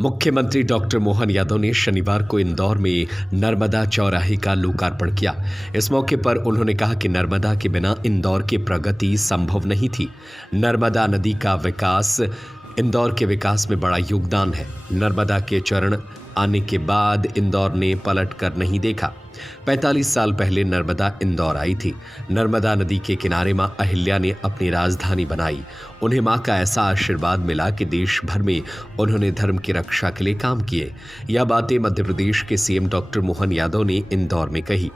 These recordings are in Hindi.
मुख्यमंत्री डॉक्टर मोहन यादव ने शनिवार को इंदौर में नर्मदा चौराहे का लोकार्पण किया। इस मौके पर उन्होंने कहा कि नर्मदा के बिना इंदौर की प्रगति संभव नहीं थी। नर्मदा नदी का विकास इंदौर के विकास में बड़ा योगदान है। नर्मदा के चरण आने के बाद इंदौर ने पलट कर नहीं देखा। 45 साल पहले नर्मदा इंदौर आई थी। नर्मदा नदी के किनारे मां अहिल्या ने अपनी राजधानी बनाई। उन्हें मां का ऐसा आशीर्वाद मिला कि देश भर में उन्होंने धर्म की रक्षा के लिए काम किए। यह बातें मध्य प्रदेश के सीएम डॉक्टर मोहन यादव ने इंदौर में कही।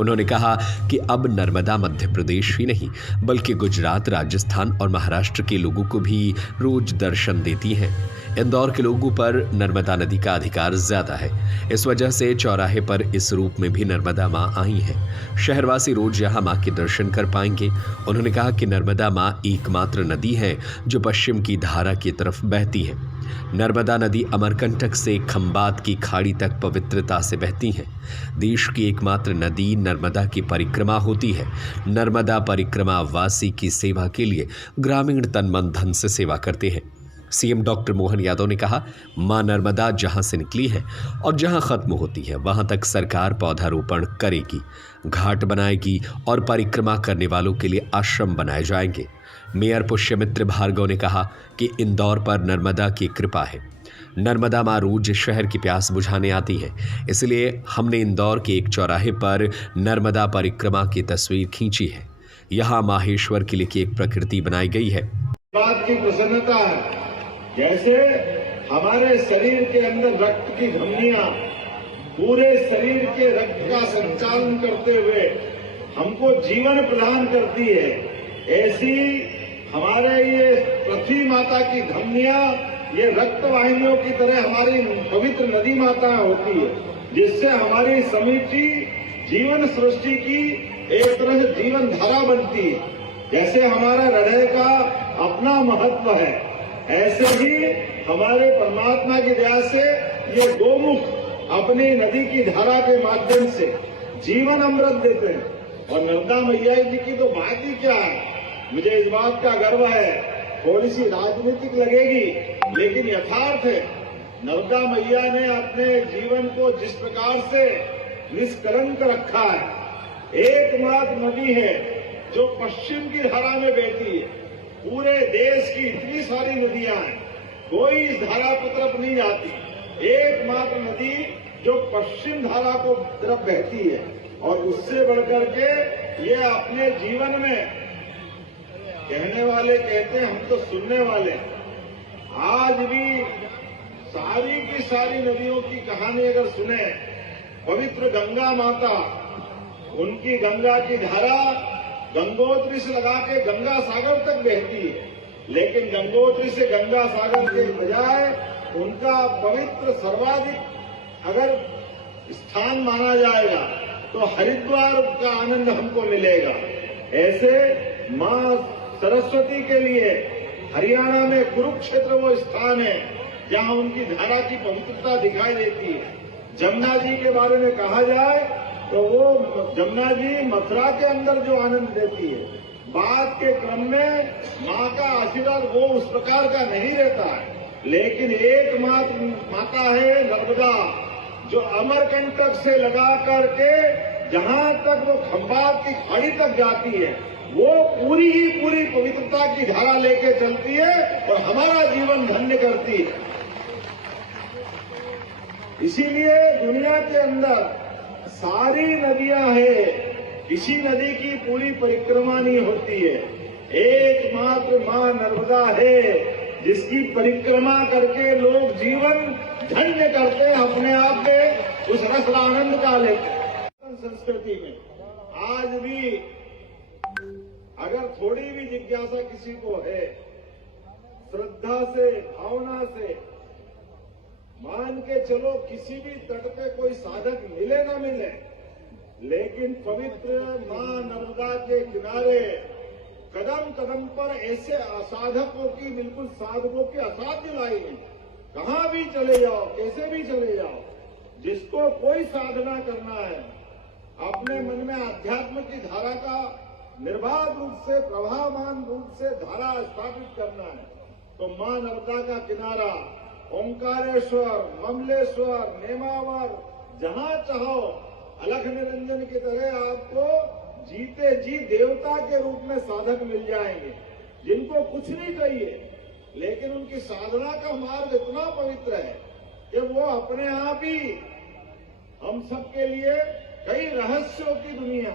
उन्होंने कहा कि अब नर्मदा मध्य प्रदेश ही नहीं बल्कि गुजरात, राजस्थान और महाराष्ट्र के लोगों को भी रोज दर्शन देती है। इंदौर के लोगों पर नर्मदा नदी का अधिकार ज्यादा है। इस वजह से चौराहे पर इस रूप में भी नर्मदा मां आई हैं। शहरवासी रोज यहां मां के दर्शन कर पाएंगे। उन्होंने कहा कि नर्मदा मां एकमात्र नदी है जो पश्चिम की धारा की तरफ बहती है। नर्मदा नदी अमरकंटक से खंबात की खाड़ी तक पवित्रता से बहती है। देश की एकमात्र नदी नर्मदा की परिक्रमा होती है। नर्मदा परिक्रमा वासी की सेवा के लिए ग्रामीण तन मन धन से सेवा करते हैं। सीएम डॉक्टर मोहन यादव ने कहा, मां नर्मदा जहां से निकली है और जहां खत्म होती है वहां तक सरकार पौधारोपण करेगी, घाट बनाएगी और परिक्रमा करने वालों के लिए आश्रम बनाए जाएंगे। मेयर पुष्यमित्र भार्गव ने कहा कि इंदौर पर नर्मदा की कृपा है। नर्मदा मां रोज शहर की प्यास बुझाने आती है, इसलिए हमने इंदौर के एक चौराहे पर नर्मदा परिक्रमा की तस्वीर खींची है। यहाँ माहेश्वर किले की एक प्रकृति बनाई गई है। बात की प्रसन्नता है, जैसे हमारे शरीर के अंदर रक्त की धमनियां पूरे शरीर के रक्त का संचालन करते हुए हमको जीवन प्रदान करती है, ऐसी हमारे ये पृथ्वी माता की धमनियां ये रक्त वाहिनियों की तरह हमारी पवित्र नदी माता होती है, जिससे हमारी समूची जीवन सृष्टि की एक तरह से जीवन धारा बनती है। जैसे हमारा हृदय का अपना महत्व है, ऐसे ही हमारे परमात्मा की दया से ये गोमुख अपनी नदी की धारा के माध्यम से जीवन अमृत देते हैं। और नर्मदा मैया जी की तो बात ही क्या है, मुझे इस बात का गर्व है। थोड़ी सी राजनीतिक लगेगी लेकिन यथार्थ है। नर्मदा मैया ने अपने जीवन को जिस प्रकार से निष्कलंक रखा है, एकमात्र नदी है जो पश्चिम की धारा में बहती है। पूरे देश की इतनी सारी नदियां हैं, कोई इस धारा की तरफ नहीं जाती। एकमात्र नदी जो पश्चिम धारा को तरफ बहती है, और उससे बढ़कर के ये अपने जीवन में कहने वाले कहते हैं, हम तो सुनने वाले। आज भी सारी की सारी नदियों की कहानी अगर सुने, पवित्र गंगा माता, उनकी गंगा की धारा गंगोत्री से लगा के गंगा सागर तक बहती है, लेकिन गंगोत्री से गंगा सागर के बजाय उनका पवित्र सर्वाधिक अगर स्थान माना जाएगा तो हरिद्वार का आनंद हमको मिलेगा। ऐसे मां सरस्वती के लिए हरियाणा में कुरुक्षेत्र वो स्थान है जहां उनकी धारा की पवित्रता दिखाई देती है। जमुना जी के बारे में कहा जाए तो वो जमुना जी मथुरा के अंदर जो आनंद देती है, बाद के क्रम में मां का आशीर्वाद वो उस प्रकार का नहीं रहता है। लेकिन एकमात्र माता है नर्मदा, जो अमरकंटक से लगा करके जहां तक वो खंबात की खाड़ी तक जाती है, वो पूरी ही पूरी पवित्रता की धारा लेके चलती है और हमारा जीवन धन्य करती है। इसीलिए दुनिया के अंदर सारी नदियां हैं, किसी नदी की पूरी परिक्रमा नहीं होती है। एकमात्र मां नर्मदा है जिसकी परिक्रमा करके लोग जीवन धन्य करते हैं, अपने आप में उस रस आनंद का लेते हैं। संस्कृति में आज भी अगर थोड़ी भी जिज्ञासा किसी को है, श्रद्धा से, भावना से मान के चलो, किसी भी तट पे कोई साधक मिले ना मिले, लेकिन पवित्र मां नर्मदा के किनारे कदम कदम पर ऐसे असाधकों की, बिल्कुल साधकों की असाध्य लाई है। कहां भी चले जाओ, कैसे भी चले जाओ, जिसको कोई साधना करना है, अपने मन में अध्यात्म की धारा का निर्बाध रूप से, प्रभावमान रूप से धारा स्थापित करना है, तो मां नर्मदा का किनारा ओंकारेश्वर, ममलेश्वर, नेमावर, जहां चाहो अलख निरंजन की तरह आपको जीते जी देवता के रूप में साधक मिल जाएंगे, जिनको कुछ नहीं चाहिए, लेकिन उनकी साधना का मार्ग इतना पवित्र है कि वो अपने आप ही हम सबके लिए कई रहस्यों की दुनिया,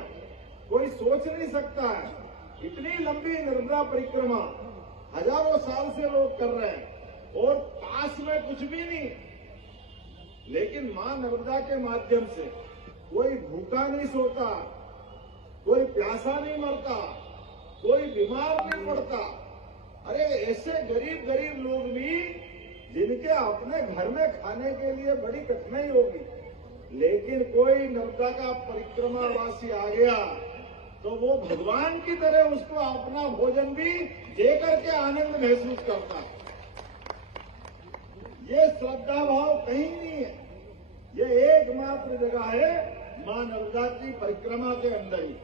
कोई सोच नहीं सकता है। इतनी लंबी नर्मदा परिक्रमा हजारों साल से लोग कर रहे हैं और पास में कुछ भी नहीं, लेकिन मां नर्मदा के माध्यम से कोई भूखा नहीं सोता, कोई प्यासा नहीं मरता, कोई बीमार नहीं पड़ता। अरे ऐसे गरीब गरीब लोग भी जिनके अपने घर में खाने के लिए बड़ी कठिनाई होगी, लेकिन कोई नर्मदा का परिक्रमावासी आ गया तो वो भगवान की तरह उसको अपना भोजन भी देकर के आनंद महसूस करता है। ये श्रद्धा भाव कहीं नहीं है, ये एकमात्र जगह है मां नर्मदा की परिक्रमा के अंदर ही।